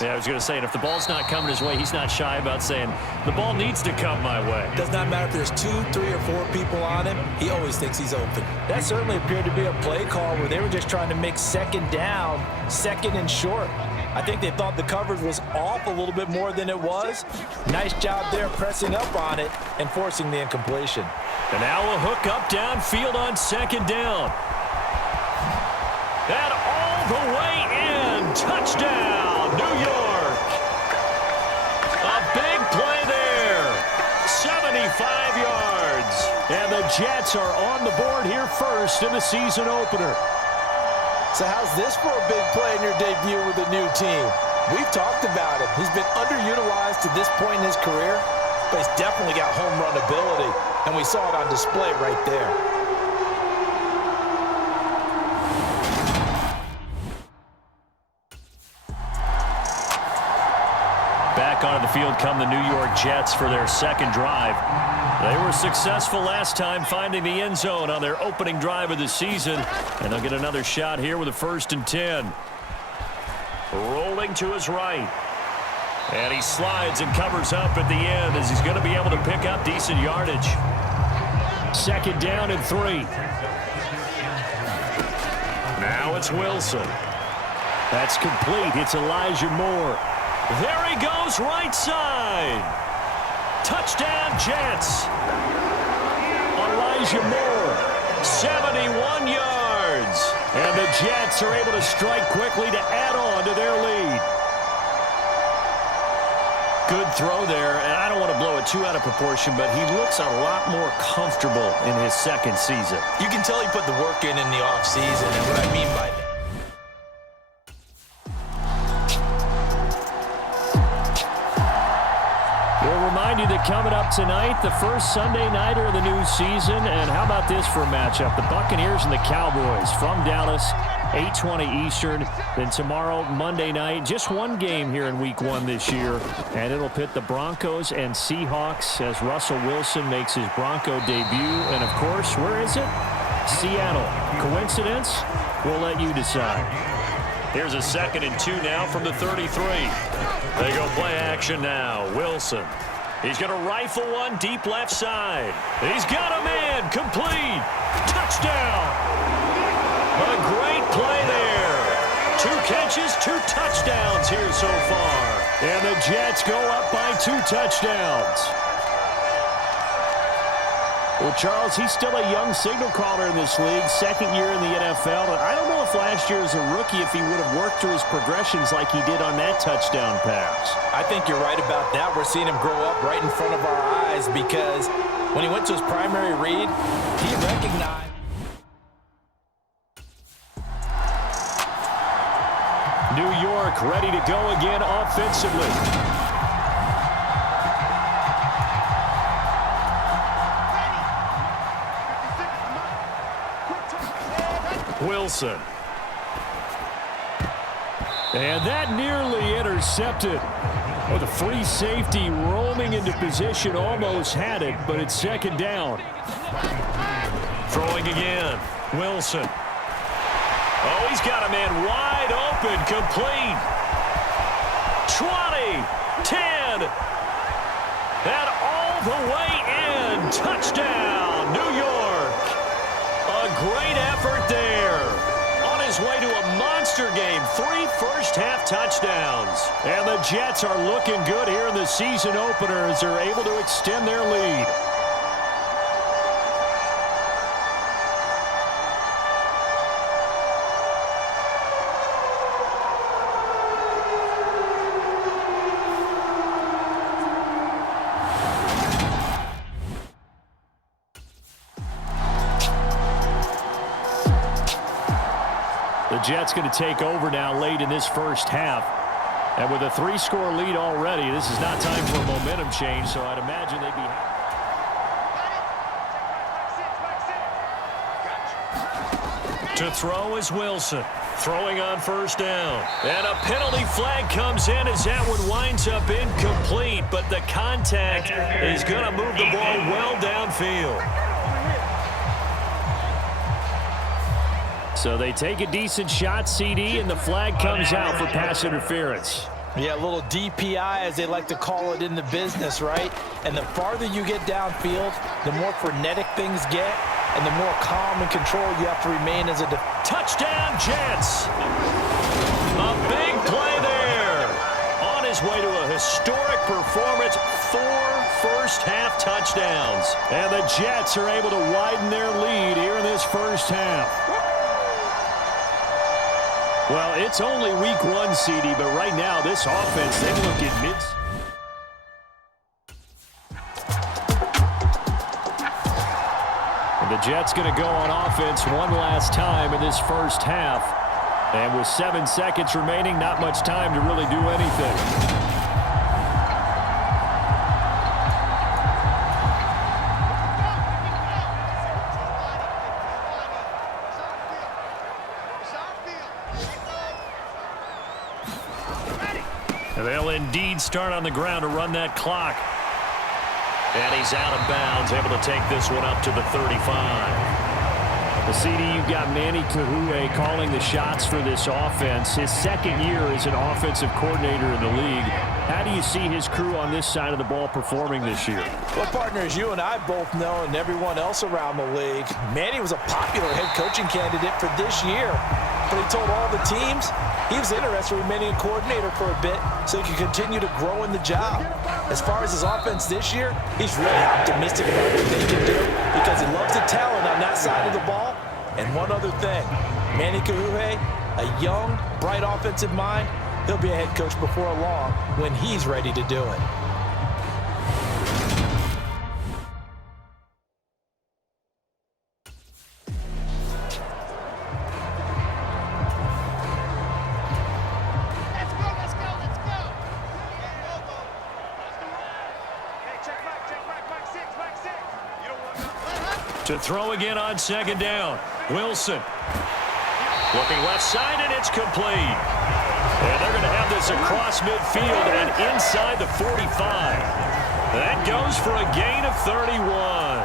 Yeah, I was going to say, and if the ball's not coming his way, he's not shy about saying, the ball needs to come my way. Does not matter if there's 2, 3, or 4 people on him. He always thinks he's open. That certainly appeared to be a play call where they were just trying to make second down, second and short. I think they thought the coverage was off a little bit more than it was. Nice job there pressing up on it and forcing the incompletion. And now a hook up downfield on second down. And all the way in. Touchdown, New York. A big play there. 75 yards. And the Jets are on the board here first in the season opener. So how's this for a big play in your debut with a new team? We've talked about him. He's been underutilized to this point in his career, but he's definitely got home run ability, and we saw it on display right there. Back onto the field come the New York Jets for their second drive. They were successful last time finding the end zone on their opening drive of the season, and they'll get another shot here with a 1st and 10. Rolling to his right. And he slides and covers up at the end as he's going to be able to pick up decent yardage. 2nd down and 3. Now it's Wilson. That's complete. It's Elijah Moore. There he goes, right side. Touchdown, Jets. Elijah Moore, 71 yards. And the Jets are able to strike quickly to add on to their lead. Good throw there, and I don't want to blow it too out of proportion, but he looks a lot more comfortable in his second season. You can tell he put the work in the offseason, and what I mean by that. We'll remind you that coming up tonight, the first Sunday nighter of the new season. And how about this for a matchup? The Buccaneers and the Cowboys from Dallas, 8:20 Eastern. Then tomorrow, Monday night, just one game here in Week 1 this year. And it'll pit the Broncos and Seahawks as Russell Wilson makes his Bronco debut. And, of course, where is it? Seattle. Coincidence? We'll let you decide. Here's a 2nd and 2 now from the 33. They go play action now. Wilson. He's going to rifle one deep left side. He's got a man. Complete. Touchdown. A great play there. 2 catches, 2 touchdowns here so far. And the Jets go up by 2 touchdowns. Well, Charles, he's still a young signal caller in this league, 2nd year in the NFL. And I don't know if last year as a rookie, if he would have worked through his progressions like he did on that touchdown pass. I think you're right about that. We're seeing him grow up right in front of our eyes because when he went to his primary read, he recognized. New York ready to go again offensively. Wilson. And that nearly intercepted. With a free safety roaming into position, almost had it, but it's 2nd down. Throwing again. Wilson. Oh, he's got a man wide open, complete. 20, 10, and all the way in. Touchdown, New York. A great effort there. On his way to a monster game, 3 first-half touchdowns. And the Jets are looking good here in the season opener as they're able to extend their lead. The Jets going to take over now late in this first half. And with a 3-score lead already, this is not time for a momentum change, so I'd imagine they'd be... To throw is Wilson. Throwing on 1st down. And a penalty flag comes in as that one winds up incomplete, but the contact is going to move the ball well downfield. So they take a decent shot, CD, and the flag comes out for pass interference. Yeah, a little DPI, as they like to call it in the business, right? And the farther you get downfield, the more frenetic things get, and the more calm and control you have to remain as a touchdown, Jets. A big play there. On his way to a historic performance, 4 first-half touchdowns. And the Jets are able to widen their lead here in this first half. Well, it's only week 1, CD, but right now this offense, they look at mid. And the Jets going to go on offense one last time in this first half. And with 7 seconds remaining, not much time to really do anything. They'll indeed start on the ground to run that clock. And he's out of bounds, able to take this one up to the 35. The CD, you've got Manny Kahue calling the shots for this offense. His second year as an offensive coordinator in the league. How do you see his crew on this side of the ball performing this year? Well, partners, you and I both know, and everyone else around the league, Manny was a popular head coaching candidate for this year. But he told all the teams he was interested in remaining a coordinator for a bit so he could continue to grow in the job. As far as his offense this year, he's really optimistic about what they can do because he loves the talent on that side of the ball. And one other thing, Manny Kahue, a young, bright offensive mind, he'll be a head coach before long when he's ready to do it. To throw again on second down. Wilson. Looking left side, and it's complete. And they're going to have this across midfield and inside the 45. That goes for a gain of 31.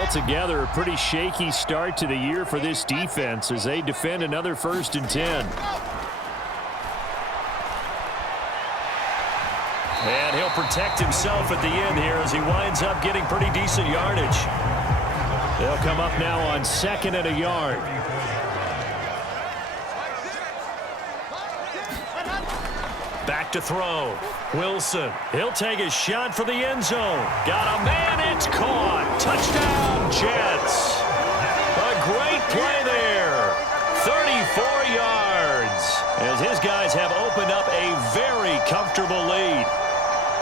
Altogether, a pretty shaky start to the year for this defense as they defend another 1st and 10. And he'll protect himself at the end here as he winds up getting pretty decent yardage. They'll come up now on 2nd and a yard. Back to throw. Wilson. He'll take a shot for the end zone. Got a man. It's caught. Touchdown, Jets. A great play there. 34 yards. As his guys have opened up a very comfortable lead.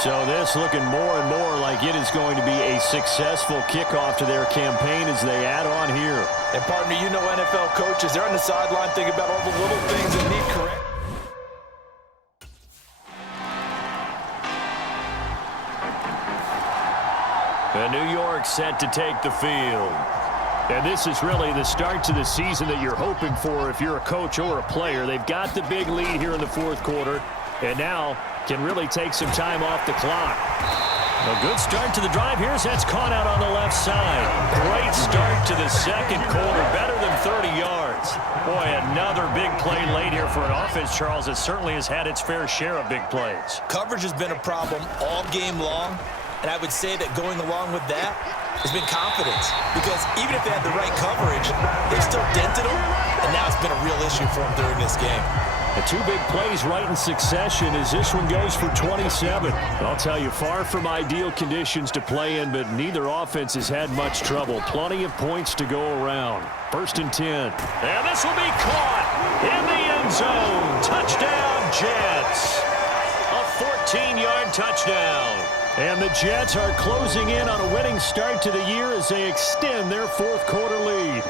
So this looking more and more like it is going to be a successful kickoff to their campaign as they add on here. And partner, you know NFL coaches, they're on the sideline thinking about all the little things that need correct. And New York set to take the field. And this is really the start to the season that you're hoping for if you're a coach or a player. They've got the big lead here in the 4th quarter. And now can really take some time off the clock. A good start to the drive here as that's caught out on the left side. Great start to the 2nd quarter. Better than 30 yards. Boy, another big play late here for an offense, Charles, that certainly has had its fair share of big plays. Coverage has been a problem all game long. And I would say that going along with that has been confidence. Because even if they had the right coverage, they still dented them. And now it's been a real issue for them during this game. The 2 big plays right in succession as this one goes for 27. I'll tell you, far from ideal conditions to play in, but neither offense has had much trouble. Plenty of points to go around. 1st and 10. And this will be caught in the end zone. Touchdown, Jets. A 14-yard touchdown. And the Jets are closing in on a winning start to the year as they extend their 4th quarter lead.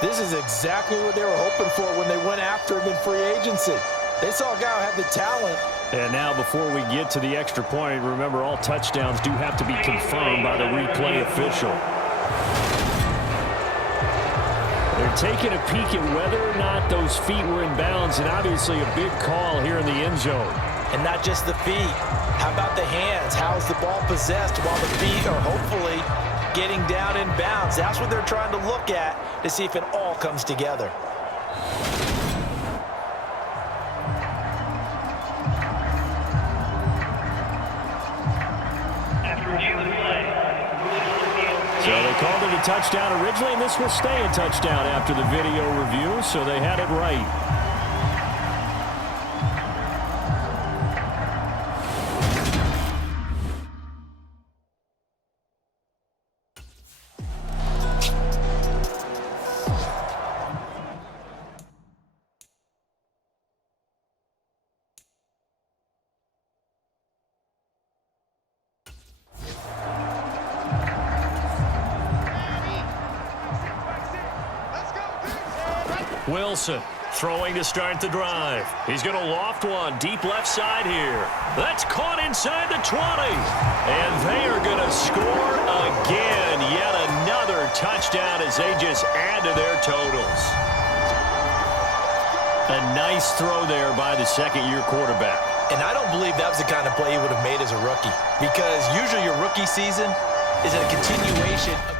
This is exactly what they were hoping for when they went after him in free agency. They saw a guy who had the talent. And now before we get to the extra point, remember all touchdowns do have to be confirmed by the replay official. They're taking a peek at whether or not those feet were in bounds, and obviously a big call here in the end zone. And not just the feet. How about the hands? How is the ball possessed while the feet are hopefully getting down in bounds? That's what they're trying to look at to see if it all comes together. calling a touchdown originally, and this will stay a touchdown after the video review, so they had it right. Wilson throwing to start the drive. He's going to loft one deep left side here. That's caught inside the 20. And they are going to score again. Yet another touchdown as they just add to their totals. A nice throw there by the second-year quarterback. And I don't believe that was the kind of play he would have made as a rookie, because usually your rookie season is a continuation of...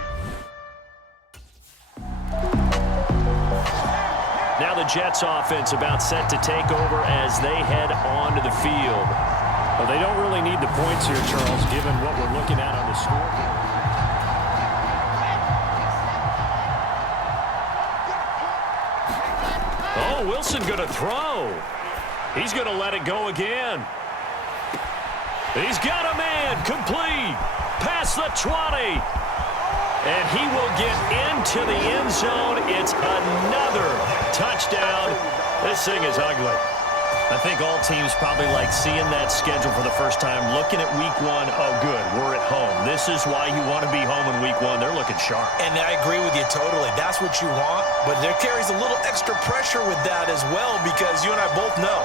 Now the Jets offense about set to take over as they head onto the field. Well, they don't really need the points here, Charles, given what we're looking at on the scoreboard. Oh, Wilson going to throw. He's going to let it go again. He's got a man complete. Past the 20. And he will get into the end zone. It's another touchdown. This thing is ugly. I think all teams probably like seeing that schedule for the first time, looking at week one. Oh, good, we're at home. This is why you want to be home in week one. They're looking sharp. And I agree with you totally. That's what you want. But there carries a little extra pressure with that as well, because you and I both know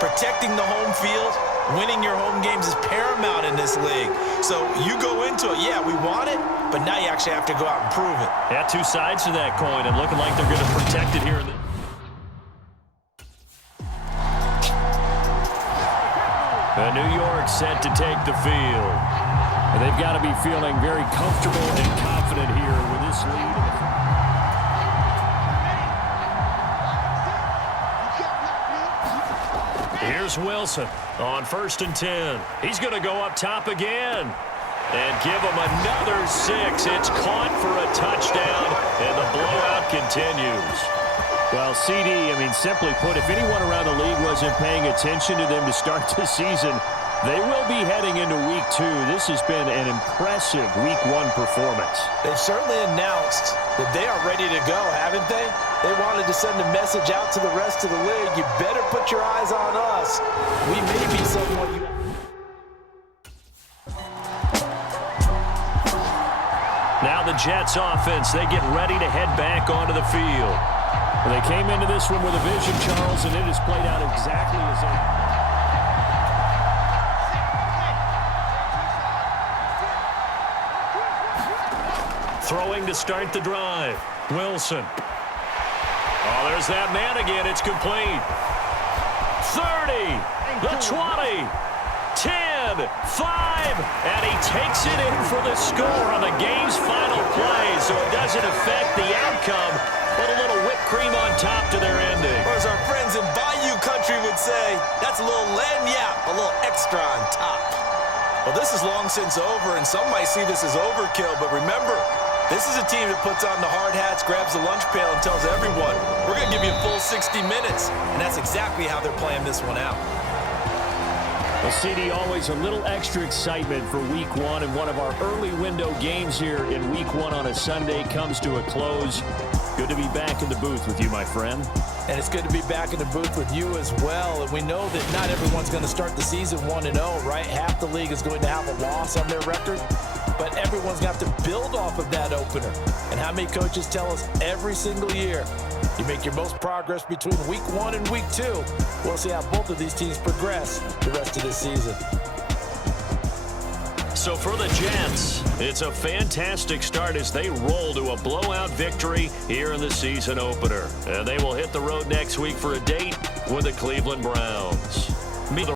protecting the home field, winning your home games is paramount in this league. So you go into it, yeah, we want it, but now you actually have to go out and prove it. Yeah, two sides to that coin, and looking like they're going to protect it here. New York set to take the field. And they've got to be feeling very comfortable and confident here with this lead. Here's Wilson on 1st and 10. He's going to go up top again and give him another 6. It's caught for a touchdown, and the blowout continues. Well, CD, I mean, simply put, if anyone around the league wasn't paying attention to them to start the season, they will be heading into week 2. This has been an impressive week 1 performance. They've certainly announced that they are ready to go, haven't they? They wanted to send a message out to the rest of the league. You better put your eyes on us. We may be someone you... Now the Jets offense, they get ready to head back onto the field. Well, they came into this one with a vision, Charles, and it has played out exactly as they... Throwing to start the drive. Wilson. Oh, there's that man again. It's complete. 30, the 20, 10, 5, and he takes it in for the score on the game's final play, so it doesn't affect the outcome. Put a little whipped cream on top to their ending. Or as our friends in Bayou Country would say, that's a little lagniappe, a little extra on top. Well, this is long since over, and some might see this as overkill, but remember, this is a team that puts on the hard hats, grabs the lunch pail, and tells everyone, we're going to give you a full 60 minutes. And that's exactly how they're playing this one out. Well, CD, always a little extra excitement for week 1, and one of our early window games here in week 1 on a Sunday comes to a close. Good to be back in the booth with you, my friend. And it's good to be back in the booth with you as well. And we know that not everyone's going to start the season 1-0, right? Half the league is going to have a loss on their record. But everyone's going to have to build off of that opener. And how many coaches tell us every single year, you make your most progress between week 1 and week 2. We'll see how both of these teams progress the rest of this season. So for the Jets, it's a fantastic start as they roll to a blowout victory here in the season opener. And they will hit the road next week for a date with the Cleveland Browns.